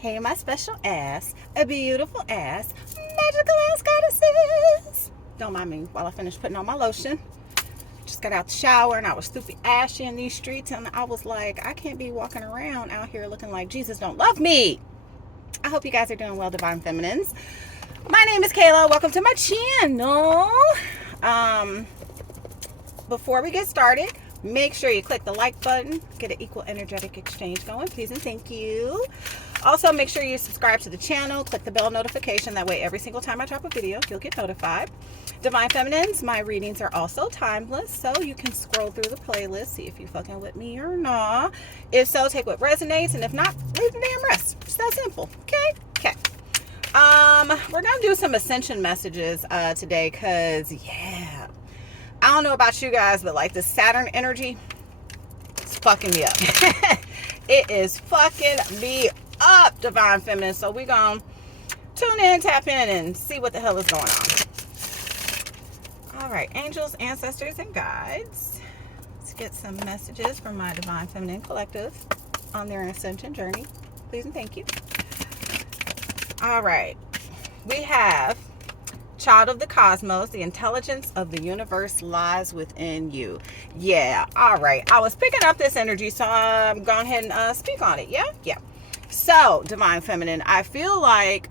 Hey, my special ass, a beautiful ass, magical ass goddesses. Don't mind me while I finish putting on my lotion. Just got out the shower and I was stupid ashy in these streets, and I was like, I can't be walking around out here looking like Jesus don't love me. I hope you guys are doing well, Divine Feminines. My name is Kayla. Welcome to my channel. Before we get started, make sure you click the like button, get an equal energetic exchange going, please and thank you. Also, make sure you subscribe to the channel, click the bell notification, that way every single time I drop a video, you'll get notified. Divine Feminines, my readings are also timeless, so you can scroll through the playlist, see if you fucking with me or not. If so, take what resonates, and if not, leave the damn rest. It's that simple, okay? Okay. We're gonna do some Ascension messages today, because, yeah, I don't know about you guys, but like the Saturn energy, it's fucking me up. It is fucking me up, Divine Feminine. So we're gonna tune in, tap in, and see what the hell is going on. All right, angels, ancestors, and guides. Let's get some messages from my Divine Feminine collective on their Ascension journey. Please and thank you. All right, we have child of the cosmos, the intelligence of the universe lies within you. Yeah, all right. I was picking up this energy, so I'm going ahead and speak on it. Yeah. So, Divine Feminine, I feel like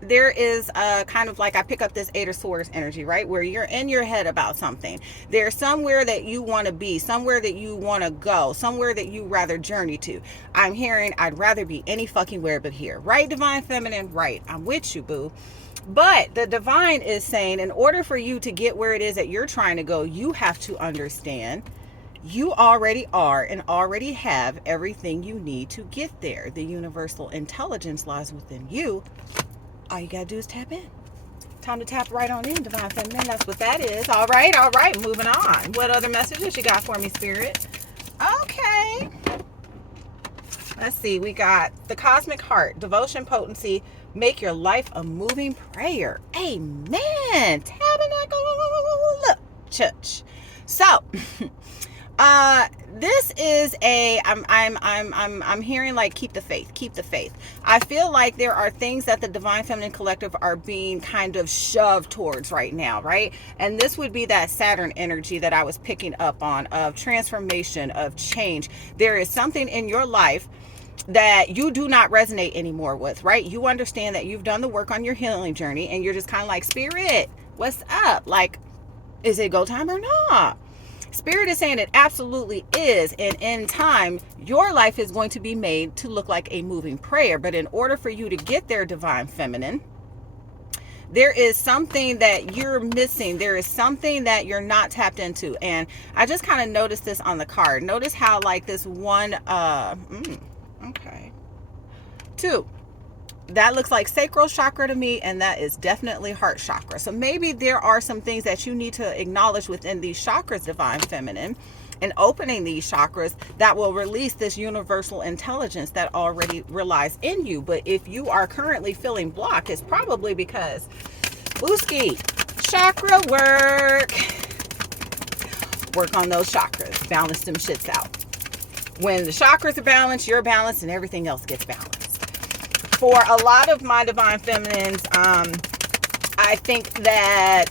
there is a kind of like, I pick up this Eight of Swords energy, right? Where you're in your head about something. There's somewhere that you want to be, somewhere that you want to go, somewhere that you rather journey to. I'm hearing, I'd rather be any fucking where but here. Right, Divine Feminine? Right. I'm with you, boo. But the divine is saying, in order for you to get where it is that you're trying to go, you have to understand you already are and already have everything you need to get there. The universal intelligence lies within you. All you gotta do is tap in. Time to tap right on in, Divine Feminine. That's what that is. All right. Moving on. What other messages you got for me, Spirit? Okay. Let's see. We got the cosmic heart, devotion, potency. Make your life a moving prayer. Amen. Tabernacle church. So, this is a, I'm hearing like, keep the faith. I feel like there are things that the Divine Feminine Collective are being kind of shoved towards right now, right? And this would be that Saturn energy that I was picking up on, of transformation, of change. There is something in your life that you do not resonate anymore with, right? You understand that you've done the work on your healing journey, and you're just kind of like, Spirit, what's up? Like, is it go time or not? Spirit is saying it absolutely is, and in time, your life is going to be made to look like a moving prayer. But in order for you to get there, Divine Feminine, there is something that you're missing. There is something that you're not tapped into. And I just kind of noticed this on the card. Notice how like this one, okay. 2. That looks like sacral chakra to me, and that is definitely heart chakra. So maybe there are some things that you need to acknowledge within these chakras, Divine Feminine, and opening these chakras that will release this universal intelligence that already relies in you. But if you are currently feeling blocked, it's probably because, Booski, chakra work on those chakras, balance them shits out. When the chakras are balanced, you're balanced, and everything else gets balanced. For a lot of my Divine Feminines, I think that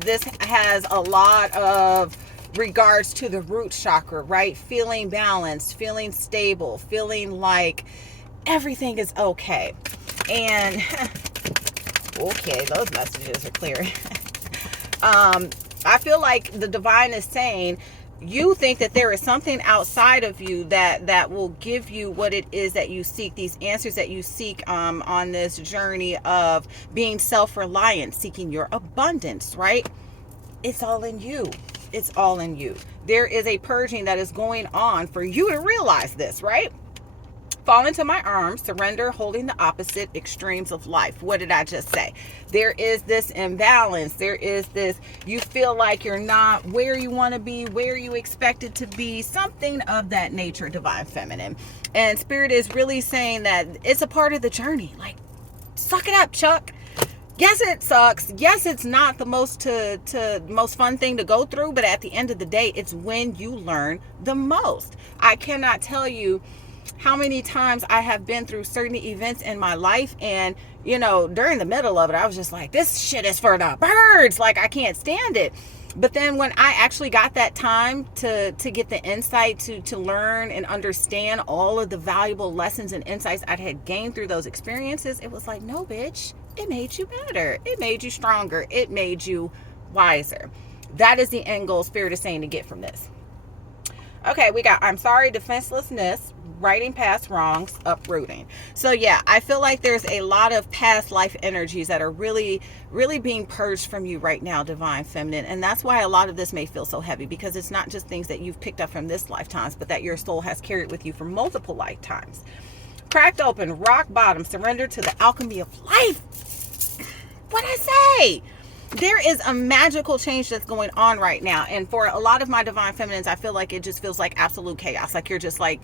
this has a lot of regards to the root chakra, right? Feeling balanced, feeling stable, feeling like everything is okay. And, okay, those messages are clear. I feel like the divine is saying, you think that there is something outside of you that will give you what it is that you seek, these answers that you seek on this journey of being self-reliant, seeking your abundance, right? It's all in you. It's all in you. There is a purging that is going on for you to realize this, right? Fall into my arms, surrender, holding the opposite extremes of life. What did I just say? There is this imbalance. There is this, you feel like you're not where you want to be, where you expected to be, something of that nature, Divine Feminine. And Spirit is really saying that it's a part of the journey. Like, suck it up, Chuck. Yes, it sucks. Yes, it's not the most fun thing to go through, but at the end of the day, it's when you learn the most. I cannot tell you how many times I have been through certain events in my life, and you know, during the middle of it, I was just like, this shit is for the birds, like I can't stand it. But then when I actually got that time to get the insight to learn and understand all of the valuable lessons and insights I had gained through those experiences, it was like, no, bitch, it made you better. It made you stronger. It made you wiser. That is the end goal Spirit is saying to get from this. Okay, we got I'm sorry, defenselessness, righting past wrongs, uprooting. So yeah, I feel like there's a lot of past life energies that are really being purged from you right now, Divine Feminine. And that's why a lot of this may feel so heavy, because it's not just things that you've picked up from this lifetimes, but that your soul has carried with you for multiple lifetimes. Cracked open, rock bottom, surrender to the alchemy of life. What'd I say? There is a magical change that's going on right now. And for a lot of my Divine Feminines, I feel like it just feels like absolute chaos. Like you're just like,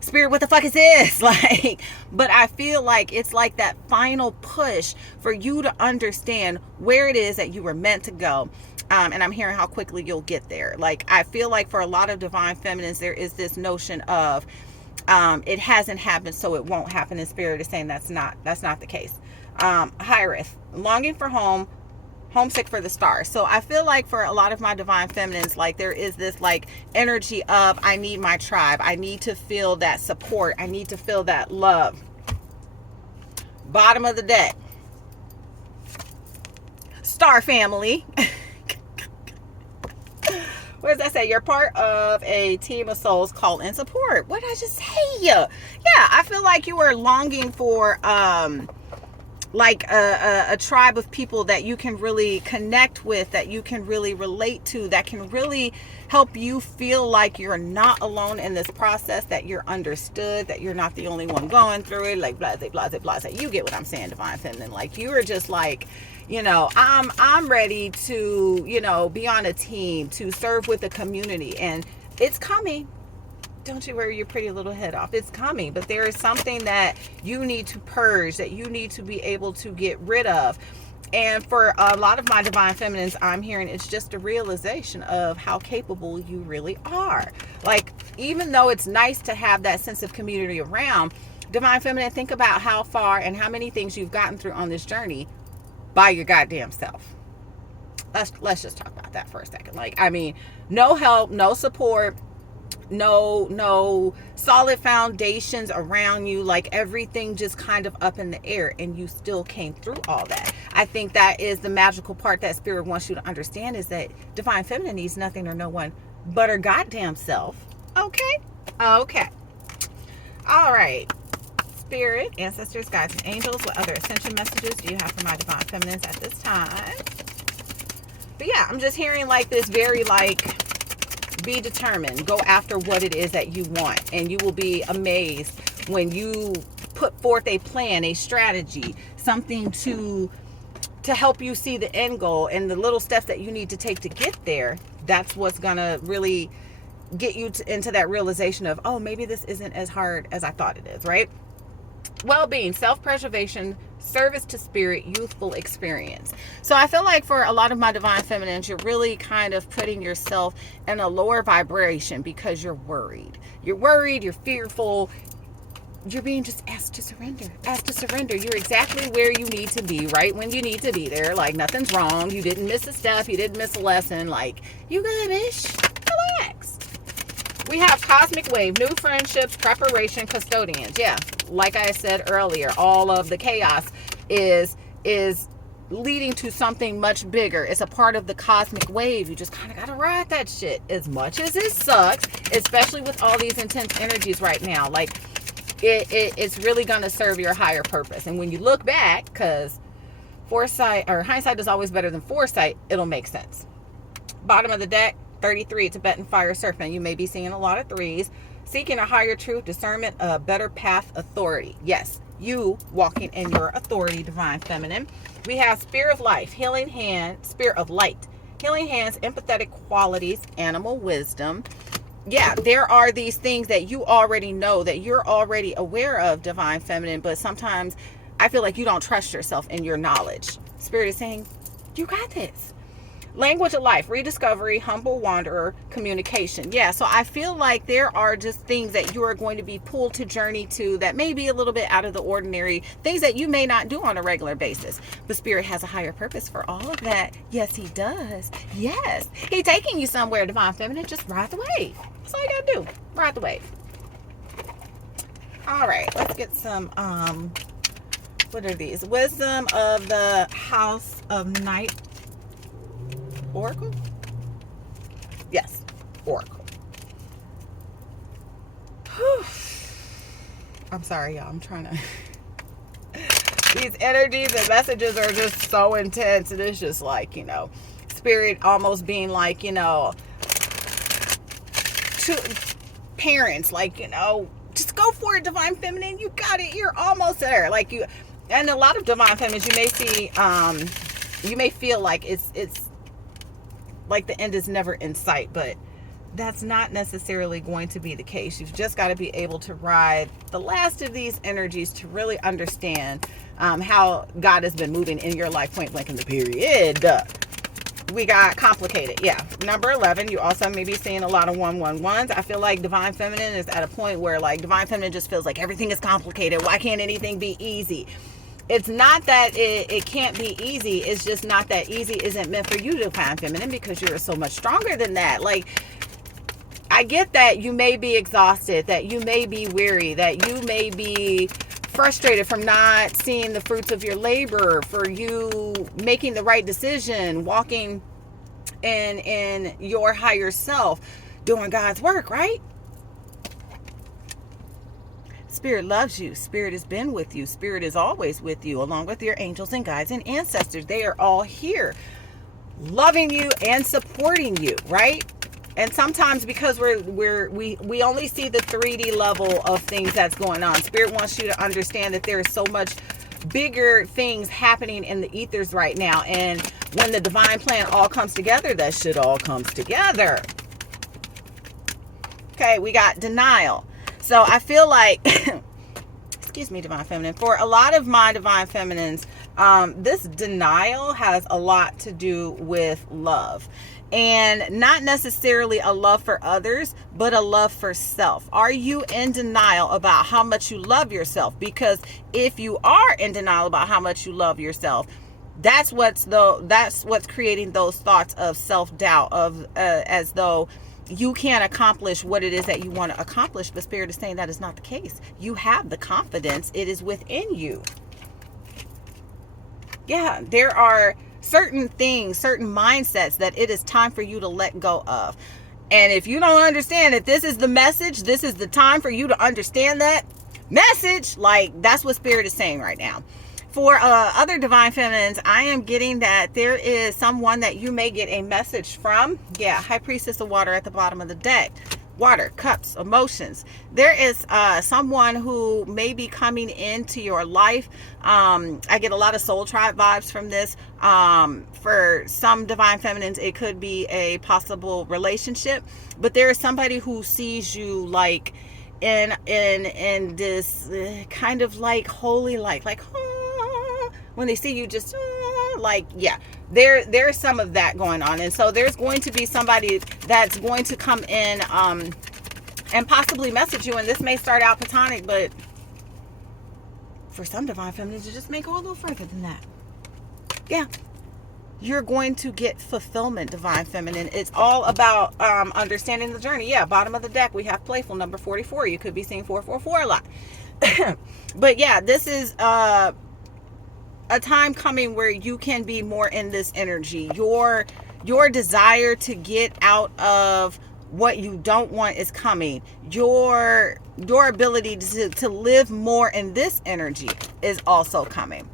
Spirit, what the fuck is this? Like, but I feel like it's like that final push for you to understand where it is that you were meant to go. And I'm hearing how quickly you'll get there. Like, I feel like for a lot of Divine Feminines, there is this notion of it hasn't happened, so it won't happen. And Spirit is saying that's not the case. Hyrith, longing for home, homesick for the stars. So I feel like for a lot of my Divine Feminines, like there is this like energy of, I need my tribe. I need to feel that support. I need to feel that love. Bottom of the deck. Star family. What does that say? You're part of a team of souls called in support. What did I just say? Yeah, I feel like you are longing for like a tribe of people that you can really connect with, that you can really relate to, that can really help you feel like you're not alone in this process, that you're understood, that you're not the only one going through it, like blase, blase, blase. You get what I'm saying, Divine Feminine. Like you are just like, you know, I'm ready to, you know, be on a team, to serve with the community, and it's coming. Don't you worry your pretty little head off. It's coming, but there is something that you need to purge, that you need to be able to get rid of. And for a lot of my Divine Feminines, I'm hearing it's just a realization of how capable you really are. Like, even though it's nice to have that sense of community around, Divine Feminine, think about how far and how many things you've gotten through on this journey by your goddamn self. Let's just talk about that for a second. Like, I mean, no help, no support, no solid foundations around you, like everything just kind of up in the air, and you still came through all that. I think that is the magical part that Spirit wants you to understand, is that Divine Feminine needs nothing or no one but her goddamn self. Okay. All right, Spirit, ancestors, guides, and angels, what other ascension messages do you have for my Divine Feminines at this time? But yeah, I'm just hearing like this very like, be determined, go after what it is that you want, and you will be amazed when you put forth a plan, a strategy, something to help you see the end goal and the little steps that you need to take to get there. That's what's gonna really get you into that realization of, oh, maybe this isn't as hard as I thought it is, right? Well-being, self-preservation, service to spirit, youthful experience. So I feel like for a lot of my Divine Feminines, you're really kind of putting yourself in a lower vibration because you're worried. You're fearful. You're being just asked to surrender. You're exactly where you need to be, right when you need to be there. Like nothing's wrong. You didn't miss a step. You didn't miss a lesson. Like, you good, bitch. Relax. We have cosmic wave, new friendships, preparation, custodians. Yeah, like I said earlier, all of the chaos is leading to something much bigger. It's a part of the cosmic wave. You just kind of got to ride that shit. As much as it sucks, especially with all these intense energies right now, like it's really going to serve your higher purpose. And when you look back, because foresight or hindsight is always better than foresight, it'll make sense. Bottom of the deck, 33, Tibetan fire serpent. You may be seeing a lot of threes. Seeking a higher truth, discernment, a better path, authority. Yes, you walking in your authority, Divine Feminine. We have spirit of life, healing hand, spirit of light, healing hands, empathetic qualities, animal wisdom. Yeah, there are these things that you already know, that you're already aware of, Divine Feminine, but sometimes I feel like you don't trust yourself in your knowledge. Spirit is saying, you got this. Language of life, rediscovery, humble wanderer, communication. Yeah, so I feel like there are just things that you are going to be pulled to journey to that may be a little bit out of the ordinary, things that you may not do on a regular basis. But Spirit has a higher purpose for all of that. Yes, he does. Yes, he's taking you somewhere, Divine Feminine. Just ride the wave. That's all you gotta do. Ride the wave. All right, let's get some, what are these? Wisdom of the House of Night Oracle? Yes, Oracle. Whew. I'm sorry, y'all. I'm trying to... These energies and messages are just so intense. And it's just like, you know, Spirit almost being like, you know, to parents, like, you know, just go for it, Divine Feminine. You got it. You're almost there. Like you... And a lot of Divine Feminines, you may see, you may feel like it's like the end is never in sight, but that's not necessarily going to be the case. You've just got to be able to ride the last of these energies to really understand how God has been moving in your life, point blank in the period. We got complicated. Yeah. Number 11, you also may be seeing a lot of 111s. I feel like Divine Feminine is at a point where like Divine Feminine just feels like everything is complicated. Why can't anything be easy? It's not that it can't be easy. It's just not that easy isn't meant for you, Divine Feminine, because you're so much stronger than that. Like, I get that you may be exhausted, that you may be weary, that you may be frustrated from not seeing the fruits of your labor, for you making the right decision, walking in your higher self, doing God's work, right? Spirit loves you. Spirit has been with you. Spirit is always with you, along with your angels and guides and ancestors. They are all here loving you and supporting you, right? And sometimes because we only see the 3D level of things that's going on, Spirit wants you to understand that there is so much bigger things happening in the ethers right now. And when the divine plan all comes together, that shit all comes together. Okay, we got denial. So I feel like, excuse me, Divine Feminine, for a lot of my Divine Feminines, this denial has a lot to do with love. And not necessarily a love for others, but a love for self. Are you in denial about how much you love yourself? Because if you are in denial about how much you love yourself, that's what's creating those thoughts of self-doubt, of as though you can't accomplish what it is that you want to accomplish. But Spirit is saying that is not the case. You have the confidence. It is within you. Yeah, there are certain things, certain mindsets that it is time for you to let go of. And if you don't understand that this is the message, this is the time for you to understand that message, like that's what Spirit is saying right now. For other Divine Feminines, I am getting that there is someone that you may get a message from. Yeah, High Priestess of Water at the bottom of the deck. Water, cups, emotions. There is someone who may be coming into your life. I get a lot of soul tribe vibes from this. For some Divine Feminines, it could be a possible relationship. But there is somebody who sees you like in this kind of like holy light, like when they see you just like, yeah, there's some of that going on. And so there's going to be somebody that's going to come in and possibly message you. And this may start out platonic, but for some Divine Feminines, it just may go a little further than that. Yeah, you're going to get fulfillment, Divine Feminine. It's all about understanding the journey. Yeah, bottom of the deck, we have playful, number 44. You could be seeing 444 a lot. But yeah, this is a time coming where you can be more in this energy. Your desire to get out of what you don't want is coming. Your ability to live more in this energy is also coming.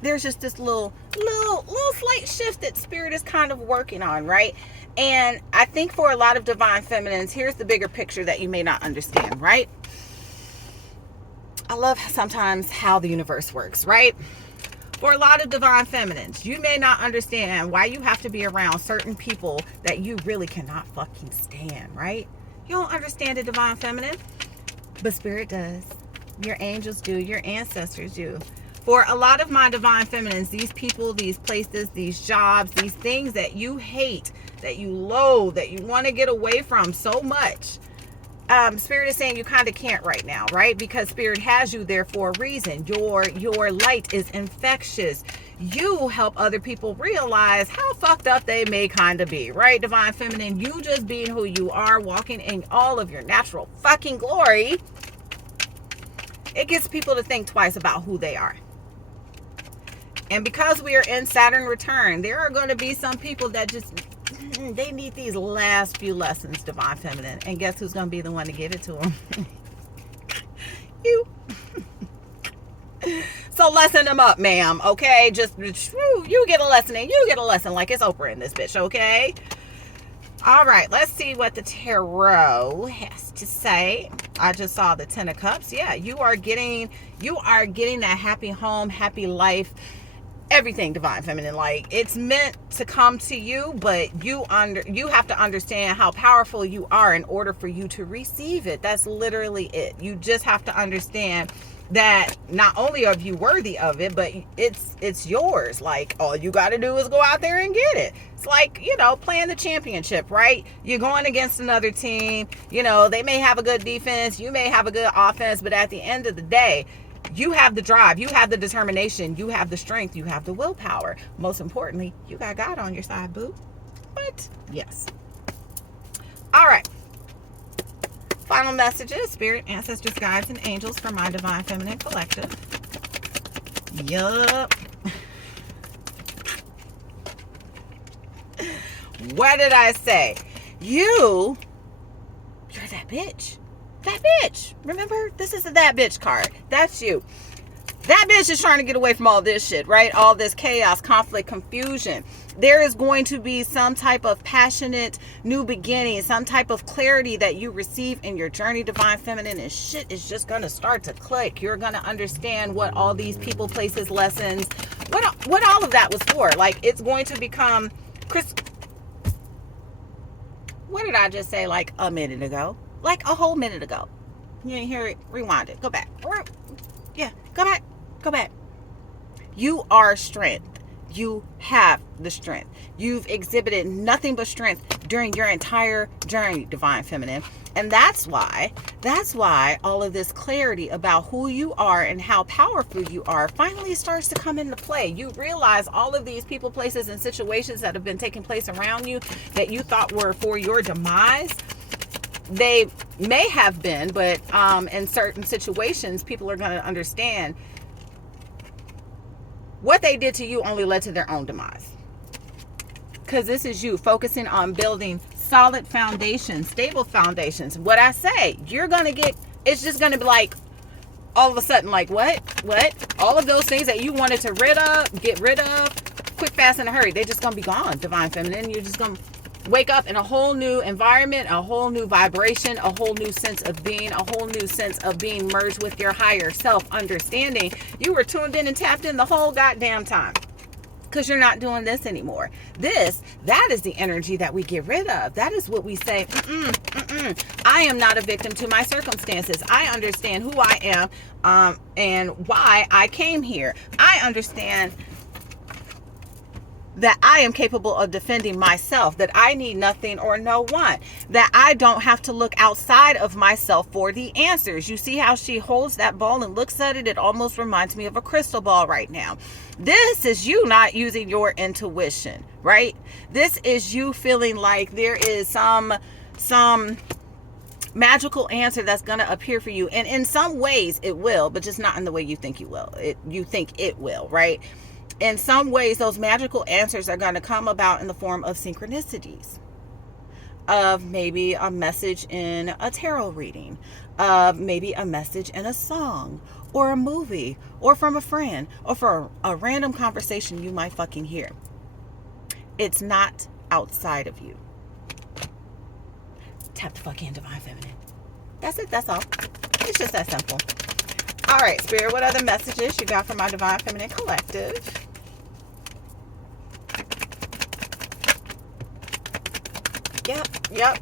There's just this little slight shift that Spirit is kind of working on, right? And I think for a lot of Divine Feminines, here's the bigger picture that you may not understand, right? I love sometimes how the universe works, right? For a lot of Divine Feminines, you may not understand why you have to be around certain people that you really cannot fucking stand, right? You don't understand it, Divine Feminine, but Spirit does. Your angels do. Your ancestors do. For a lot of my divine feminines, these people, these places, these jobs, these things that you hate, that you loathe, that you want to get away from so much, Spirit is saying you kind of can't right now, right? Because Spirit has you there for a reason. Your light is infectious. You help other people realize how fucked up they may kind of be, right? Divine Feminine, you just being who you are, walking in all of your natural fucking glory, it gets people to think twice about who they are. And because we are in Saturn return, there are going to be some people that just, they need these last few lessons, Divine Feminine. And guess who's going to be the one to give it to them? You. So lessen them up, ma'am, okay? Just, you get a lesson and you get a lesson like it's Oprah in this bitch, okay? All right, let's see what the tarot has to say. I just saw the 10 of Cups. Yeah, you are getting that happy home, happy life, everything, Divine Feminine. Like, it's meant to come to you, but you have to understand how powerful you are in order for you to receive it. That's literally it. You just have to understand that not only are you worthy of it, but it's yours. Like, all you got to do is go out there and get it. It's like, playing the championship, right? You're going against another team. They may have a good defense, you may have a good offense, but at the end of the day, you have the drive, you have the determination, you have the strength, you have the willpower. Most importantly, you got God on your side, boo. But yes. All right. Final messages, Spirit, Ancestors, Guides, and Angels for my Divine Feminine Collective. Yup. What did I say? You're that bitch. That bitch. Remember, this is a that bitch card. That's you. That bitch is trying to get away from all this shit, right? All this chaos, conflict, confusion. There is going to be some type of passionate new beginning, some type of clarity that you receive in your journey, Divine Feminine, and shit is just going to start to click. You're going to understand what all these people, places, lessons, what all of that was for. Like, it's going to become what did I just say like a minute ago? Like a whole minute ago. You didn't hear it? Rewind it. Go back. Yeah, go back. Go back. You are strength. You have the strength. You've exhibited nothing but strength during your entire journey, Divine Feminine. And that's why all of this clarity about who you are and how powerful you are finally starts to come into play. You realize all of these people, places, and situations that have been taking place around you that you thought were for your demise, they may have been, but in certain situations, people are going to understand what they did to you only led to their own demise. Because this is you focusing on building solid foundations, stable foundations. What I say, you're going to get, it's just going to be like, all of a sudden, like, what? All of those things that you wanted to get rid of, quick, fast, in a hurry, they're just going to be gone, Divine Feminine. You're just going to wake up in a whole new environment, a whole new vibration, a whole new sense of being, a whole new sense of being merged with your higher self, understanding you were tuned in and tapped in the whole goddamn time. Because you're not doing this anymore. That is the energy that we get rid of. That is what we say, I am not a victim to my circumstances. I understand who I am and why I came here. I understand that I am capable of defending myself, that I need nothing or no one, that I don't have to look outside of myself for the answers. You see how she holds that ball and looks at it? It almost reminds me of a crystal ball right now. This is you not using your intuition, right? This is you feeling like there is some magical answer that's going to appear for you. And in some ways it will, but just not in the way you think you will. You think it will, right? In some ways, those magical answers are going to come about in the form of synchronicities, of maybe a message in a tarot reading, of maybe a message in a song, or a movie, or from a friend, or for a random conversation you might fucking hear. It's not outside of you. Tap the fuck in, Divine Feminine. That's it. That's all. It's just that simple. All right, Spirit, what other messages you got from my Divine Feminine Collective? Yep.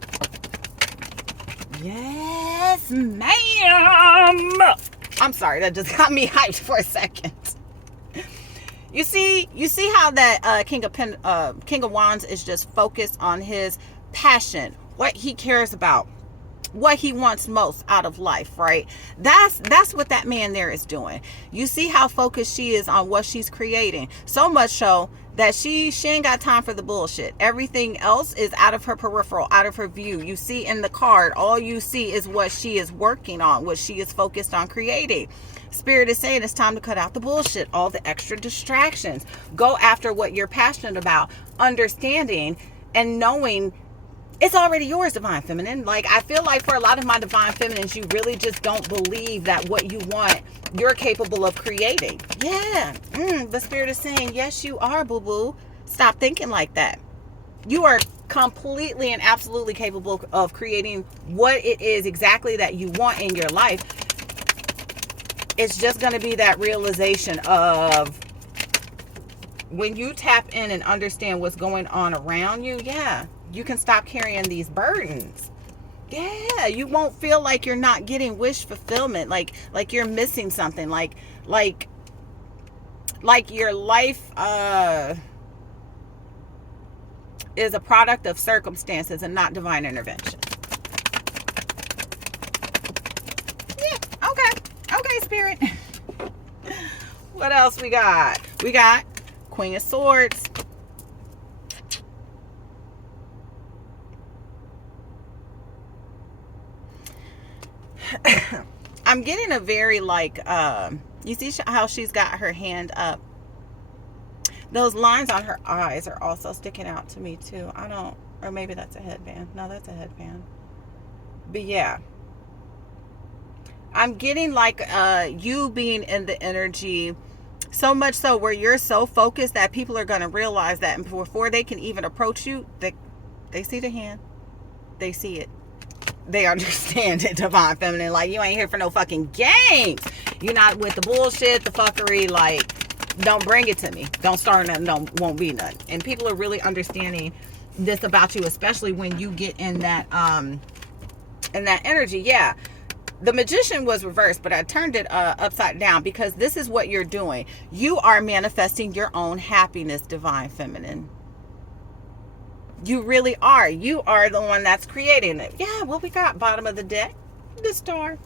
Yes, ma'am. I'm sorry, that just got me hyped for a second. You see how that King of Wands is just focused on his passion, what he cares about, what he wants most out of life, right? That's what that man there is doing. You see how focused she is on what she's creating, so much so that she ain't got time for the bullshit. Everything else is out of her peripheral, out of her view. You see in the card, all you see is what she is working on, what she is focused on creating. Spirit is saying it's time to cut out the bullshit, all the extra distractions. Go after what you're passionate about, understanding and knowing it's already yours, Divine Feminine. Like, I feel like for a lot of my Divine Feminines, you really just don't believe that what you want, you're capable of creating. Yeah. The Spirit is saying, yes, you are, boo-boo. Stop thinking like that. You are completely and absolutely capable of creating what it is exactly that you want in your life. It's just going to be that realization of when you tap in and understand what's going on around you, yeah, you can stop carrying these burdens. Yeah, you won't feel like you're not getting wish fulfillment, like you're missing something, like your life is a product of circumstances and not divine intervention. Yeah, okay, Spirit. What else we got? We got Queen of Swords. I'm getting a very you see how she's got her hand up? Those lines on her eyes are also sticking out to me too. Or maybe that's a headband. No, that's a headband. But yeah. I'm getting you being in the energy so much so where you're so focused that people are going to realize that before they can even approach you, they see the hand. They see it. They understand it, Divine Feminine. Like, you ain't here for no fucking games. You're not with the bullshit, the fuckery. Like, don't bring it to me. Don't start nothing. Won't be nothing. And people are really understanding this about you, especially when you get in that energy. Yeah. The Magician was reversed, but I turned it upside down because this is what you're doing. You are manifesting your own happiness, Divine Feminine. You really are. You are the one that's creating it. Yeah, well, we got bottom of the deck, the star.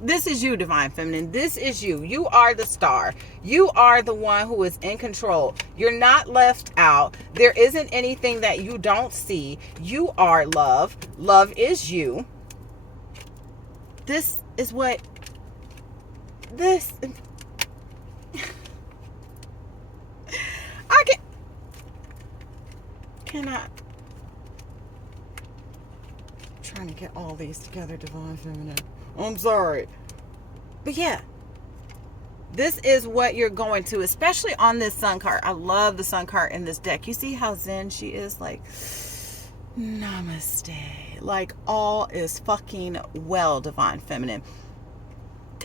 This is you, Divine Feminine. This is you. You are the star. You are the one who is in control. You're not left out. There isn't anything that you don't see. You are love. Love is you. This is what this I cannot. I'm trying to get all these together, Divine Feminine. I'm sorry. But yeah, this is what you're going to, especially on this Sun card. I love the Sun card in this deck. You see how zen she is? Like, namaste. Like, all is fucking well, Divine Feminine.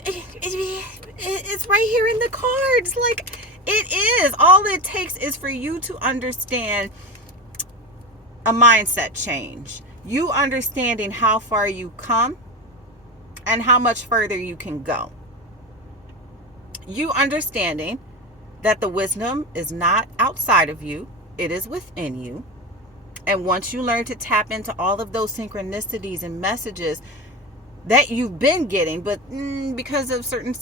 It's right here in the cards. Like, it is. All it takes is for you to understand a mindset change. You understanding how far you come and how much further you can go. You understanding that the wisdom is not outside of you. It is within you. And once you learn to tap into all of those synchronicities and messages that you've been getting, but because of certain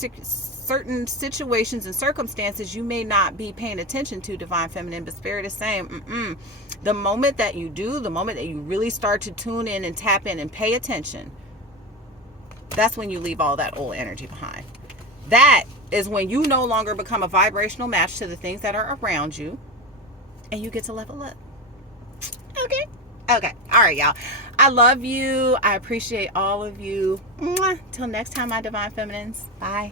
situations and circumstances, you may not be paying attention to, Divine Feminine, but Spirit is saying, the moment that you do, the moment that you really start to tune in and tap in and pay attention, that's when you leave all that old energy behind. That is when you no longer become a vibrational match to the things that are around you, and you get to level up. Okay. All right, y'all. I love you. I appreciate all of you. Till next time, my Divine Feminines. Bye.